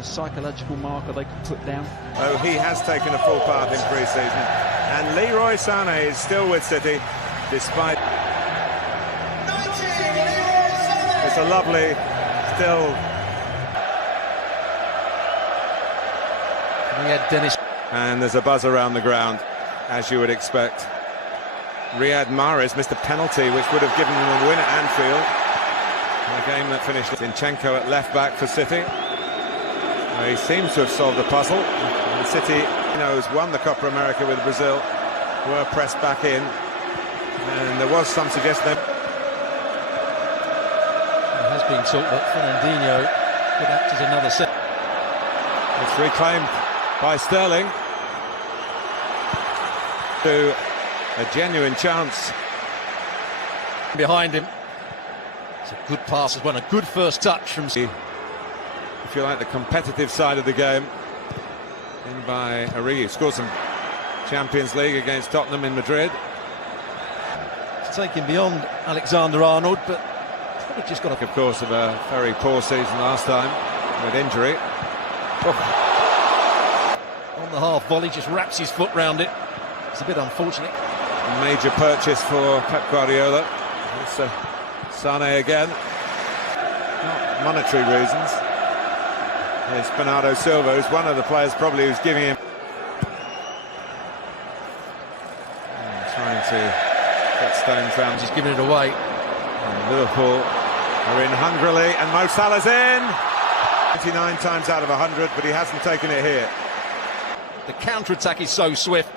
a psychological marker they could put down. Oh, he has taken a full part in pre-season. And Leroy Sané is still with City, despite... It's a lovely, still... Dennis. And there's a buzz around the ground, as you would expect. Riyad Mahrez missed a penalty, which would have given them a win at Anfield. A game that finished. Zinchenko at left-back for City. He seems to have solved the puzzle. And City, has won the Copa America with Brazil, were pressed back in. And there was some suggestion that... It has been talked that Fernandinho could act as another set. It's reclaimed by Sterling. To a genuine chance. Behind him. It's a good pass as well, a good first touch from... If you like, the competitive side of the game. In by Origi. Scored some Champions League against Tottenham in Madrid. It's taken beyond Alexander-Arnold, but probably just got... Of course, of a very poor season last time with injury. Oh. On the half volley, just wraps his foot round it. It's a bit unfortunate. A major purchase for Pep Guardiola. It's Sané again. Not monetary reasons. It's Bernardo Silva, who's one of the players probably who's giving him... trying to get stones round. He's giving it away. And Liverpool are in hungrily, and Mo Salah's in! 29 times out of 100, but he hasn't taken it here. The counter-attack is so swift.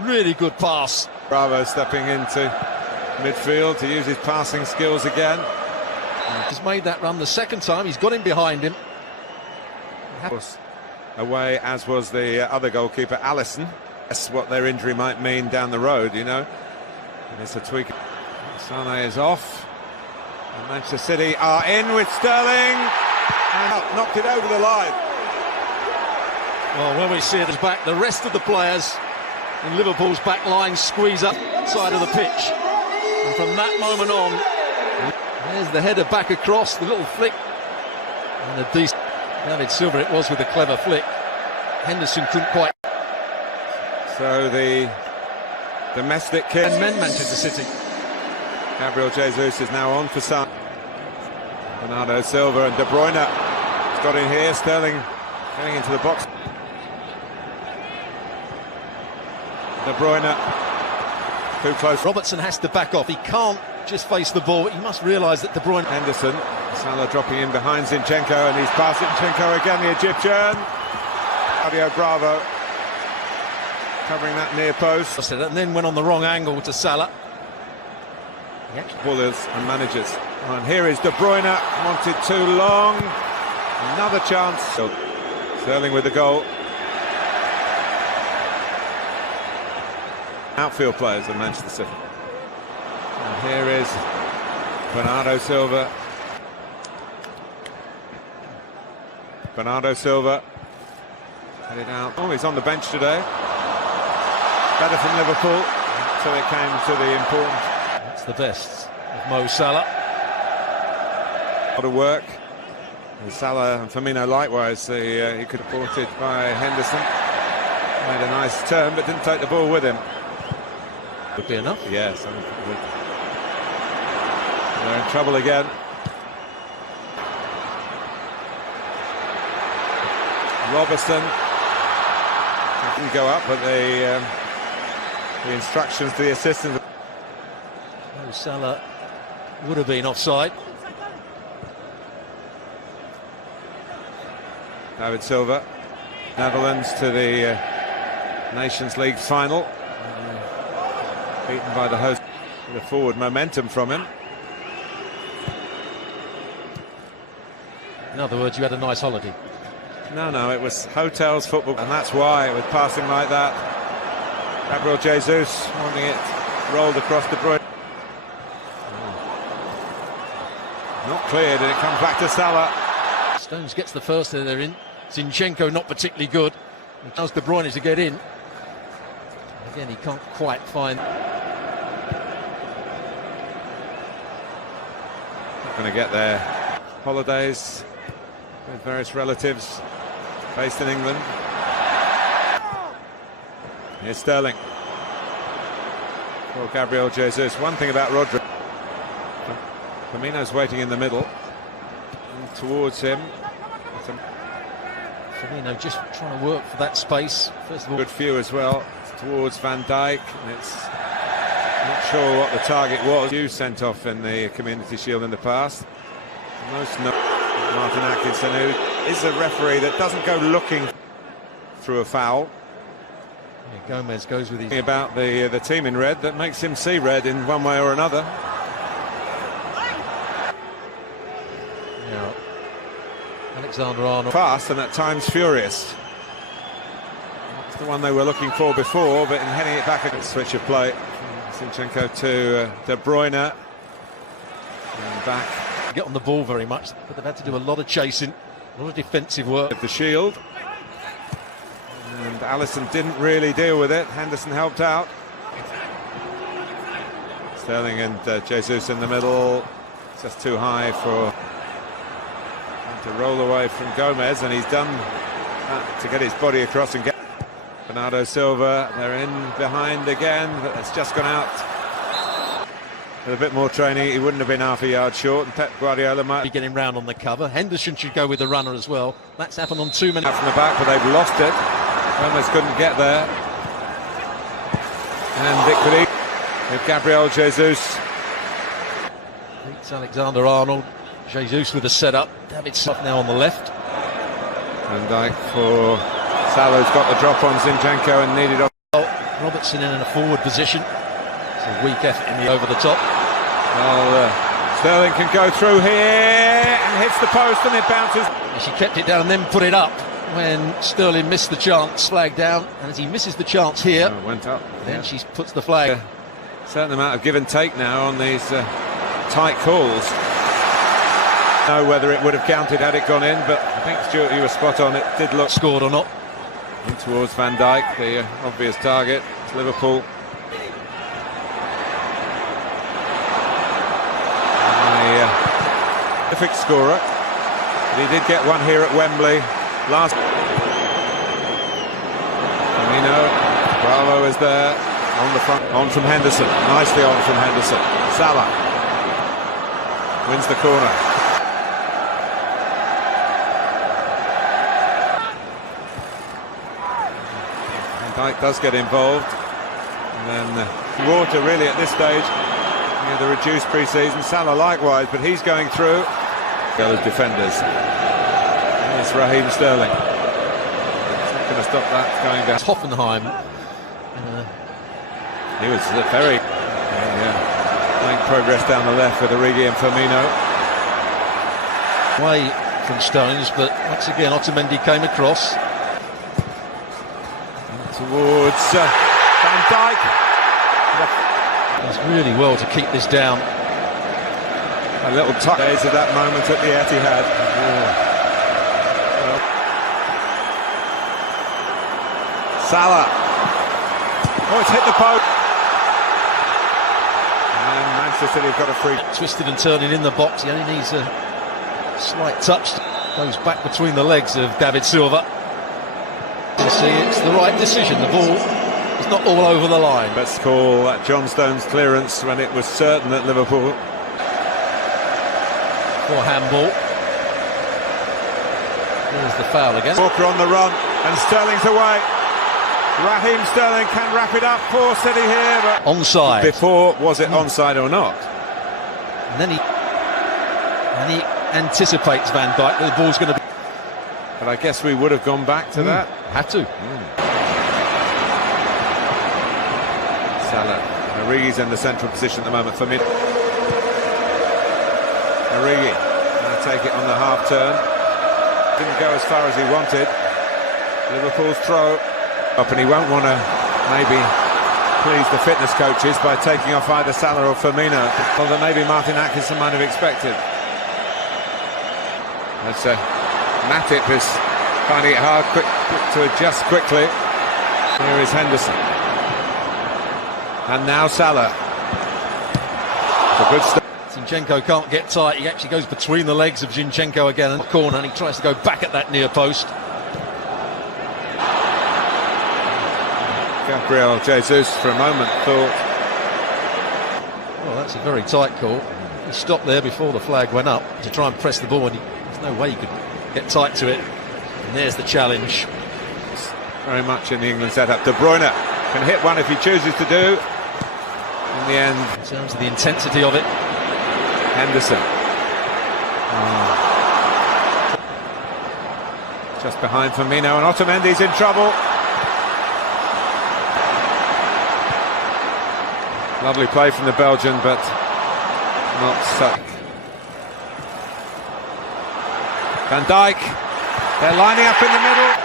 Really good pass. Bravo stepping into midfield to use his passing skills again. He's made that run the second time. He's got him behind him. Of course, away, as was the other goalkeeper, Alisson. That's what their injury might mean down the road, And it's a tweak. Sané is off. And Manchester City are in with Sterling. And knocked it over the line. Well, when we see it back, the rest of the players in Liverpool's back line squeeze up side of the pitch. And from that moment on, there's the header back across, the little flick. And a decent... David Silva it was with a clever flick. Henderson couldn't quite... So the domestic kid... And men Manchester City. Gabriel Jesus is now on for Sané. Bernardo Silva and De Bruyne has got in here. Sterling getting into the box. De Bruyne too close. Robertson has to back off. He can't just face the ball. He must realise that De Bruyne... Henderson, Salah dropping in behind Zinchenko, and he's passed Zinchenko again, the Egyptian. Claudio Bravo covering that near post. And then went on the wrong angle to Salah. Ballers and managers. And here is De Bruyne, wanted too long. Another chance. Sterling with the goal. Outfield players of Manchester City. And here is Bernardo Silva. Bernardo Silva headed out. Oh, he's on the bench today. Better from Liverpool. So it came to the important. That's the best of Mo Salah. A lot of work. And Salah and Firmino likewise. He could have brought it by Henderson. Made a nice turn, but didn't take the ball with him. Would be enough. Yes, I think it would. They're in trouble again. Robertson didn't go up, but the instructions to the assistant. Mo Salah would have been offside. David Silva, Netherlands to the Nations League final. Beaten by the host. The forward momentum from him. In other words, you had a nice holiday. No, it was hotels, football, and that's why, with passing like that. Gabriel Jesus wanting it rolled across De Bruyne. Not cleared, and it comes back to Salah. Stones gets the first that they're in. Zinchenko not particularly good. He allows De Bruyne to get in. Again, he can't quite find... Not going to get their holidays with various relatives. based in England. Here's Sterling. For Gabriel Jesus. One thing about Rodri. Firmino's waiting in the middle. And towards him. Firmino just trying to work for that space. First of all, good view as well. It's towards Van Dijk. And it's not sure what the target was. You sent off in the Community Shield in the past. Most Martin Atkinson, who is a referee that doesn't go looking through a foul. Yeah, Gomez goes with his... About the team in red that makes him see red in one way or another. Yeah. Alexander-Arnold. Fast and at times furious. That's the one they were looking for before, but in heading it back, a switch of play. Zinchenko to De Bruyne. And back. Get on the ball very much, but they've had to do a lot of chasing, a lot of defensive work. With the shield. And Alisson didn't really deal with it. Henderson helped out. Sterling and Jesus in the middle. It's just too high for him to roll away from Gomez, and he's done that to get his body across and get Bernardo Silva. They're in behind again, but it's just gone out. With a bit more training, he wouldn't have been half a yard short, and Pep Guardiola might be getting round on the cover. Henderson should go with the runner as well. That's happened on too many. Out from the back, but they've lost it. Gomez couldn't get there. And it could eat with Gabriel Jesus. Beats Alexander-Arnold. Jesus with a setup. David Silva now on the left. Van Dijk for Salah's got the drop on Zinchenko and needed off. Robertson in a forward position. It's a weak effort in the over the top. Well, Sterling can go through here and hits the post, and it bounces. She kept it down and then put it up when Sterling missed the chance. Flag down, and as he misses the chance here, went up. Then she puts the flag. A certain amount of give and take now on these tight calls. Know whether it would have counted had it gone in, but I think Stuart, you were spot on. It did look scored or not. In towards Van Dijk, the obvious target. It's Liverpool. A terrific scorer. But he did get one here at Wembley last. Firmino, Bravo is there on the front, on from Henderson, nicely on from Henderson. Salah wins the corner. Dijk does get involved, and then Water really at this stage, the reduced pre-season. Salah likewise, but he's going through. As defenders, it's Raheem Sterling. It's not going to stop that going down. Hoffenheim. He was very making progress down the left with Origi and Firmino. Away from Stones, but once again Otamendi came across. Towards Van Dijk. Does really well to keep this down. A little touch days of that moment at the Etihad. Salah. Oh, it's hit the post. And Manchester City have got a free. Twisted and turning in the box. He only needs a slight touch. Goes back between the legs of David Silva. You see, it's the right decision. The ball is not all over the line. Let's call that John Stones clearance when it was certain that Liverpool. For handball. There's the foul again. Walker on the run, and Sterling's away. Raheem Sterling can wrap it up for City here. But onside. Before, was it onside or not? And then he anticipates Van Dijk that the ball's going to be. But I guess we would have gone back to that. Had to. Salah. Origi's in the central position at the moment for mid. Origi going to take it on the half turn. Didn't go as far as he wanted. Liverpool's throw up, and he won't want to maybe please the fitness coaches by taking off either Salah or Firmino, although maybe Martin Atkinson might have expected. That's Matip is finding it hard quick to adjust quickly. Here is Henderson. And now Salah. A good start. Zinchenko can't get tight. He actually goes between the legs of Zinchenko again in the corner, and he tries to go back at that near post. Gabriel Jesus for a moment thought, well, that's a very tight call. He stopped there before the flag went up to try and press the ball, and there's no way he could get tight to it. And there's the challenge. very much in the England setup. De Bruyne can hit one if he chooses to do. In the end, in terms of the intensity of it, Henderson. Just behind Firmino, and Otamendi's in trouble. Lovely play from the Belgian, but not such. Van Dijk, they're lining up in the middle.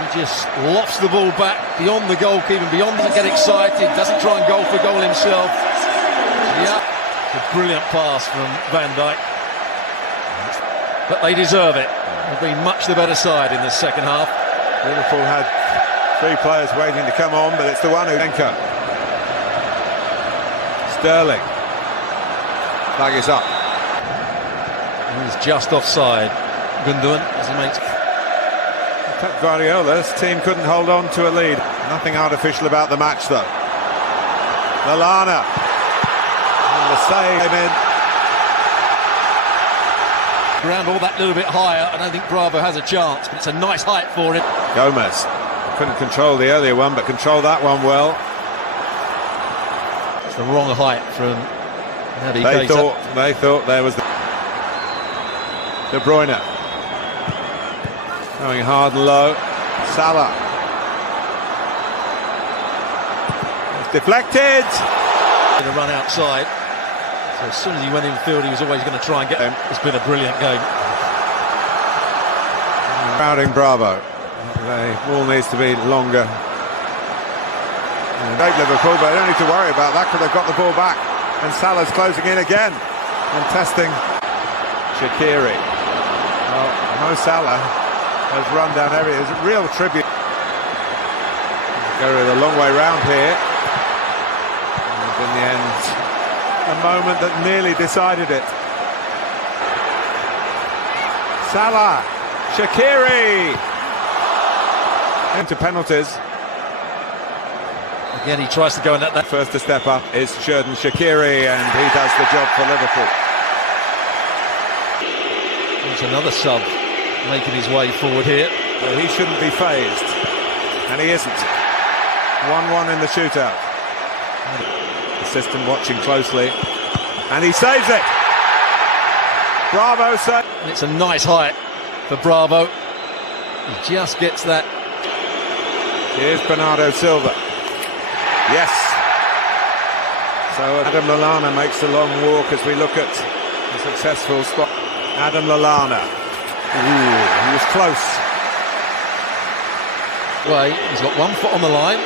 He just lofts the ball back beyond the goalkeeper, beyond, doesn't get excited, doesn't try and goal for goal himself. Yeah, a brilliant pass from Van Dijk. But they deserve it. They've been much the better side in the second half. Liverpool had three players waiting to come on, but it's the one who anchor. Sterling. Flag is up. He's just offside. Gundogan, as he makes. Pep Guardiola's team couldn't hold on to a lead. Nothing artificial about the match, though. Lallana. And the save came in. Ground all that little bit higher. I don't think Bravo has a chance, but it's a nice height for him. Gomez couldn't control the earlier one, but controlled that one well. It's the wrong height from Naby Keita. They thought there was the De Bruyne going hard and low. Salah. It's deflected. To run outside. So as soon as he went in field, he was always going to try and get him. It's been a brilliant game. Crowding Bravo. The ball needs to be longer. Great Liverpool, but they don't need to worry about that because they've got the ball back. And Salah's closing in again and testing Shaqiri. Well, Mo Salah has run down every. It's a real tribute. Go a long way round here. And in the end, a moment that nearly decided it. Salah, Shaqiri into penalties. Again, he tries to go in that. First to step up is Xherdan Shaqiri, and he does the job for Liverpool. There's another sub making his way forward here. Well, he shouldn't be phased, and he isn't. 1-1 in the shootout. Assistant watching closely, and he saves it. Bravo saves. It's a nice height for Bravo. He just gets that. Here's Bernardo Silva. Yes. So Adam Lallana makes the long walk as we look at the successful spot. Adam Lallana. Ooh, he was close. Well, he's got 1 foot on the line.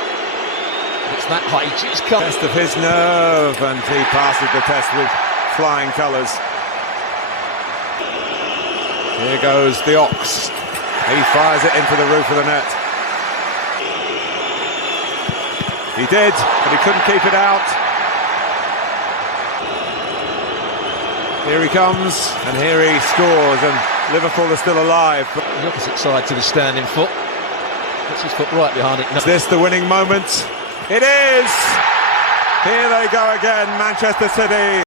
It's that height. He's come. Test of his nerve, and he passes the test with flying colours. Here goes the Ox. He fires it into the roof of the net. He did, but he couldn't keep it out. Here he comes, and here he scores, and Liverpool are still alive. The opposite side to the standing foot. Puts his foot right behind it. Is this the winning moment? It is! Here they go again, Manchester City.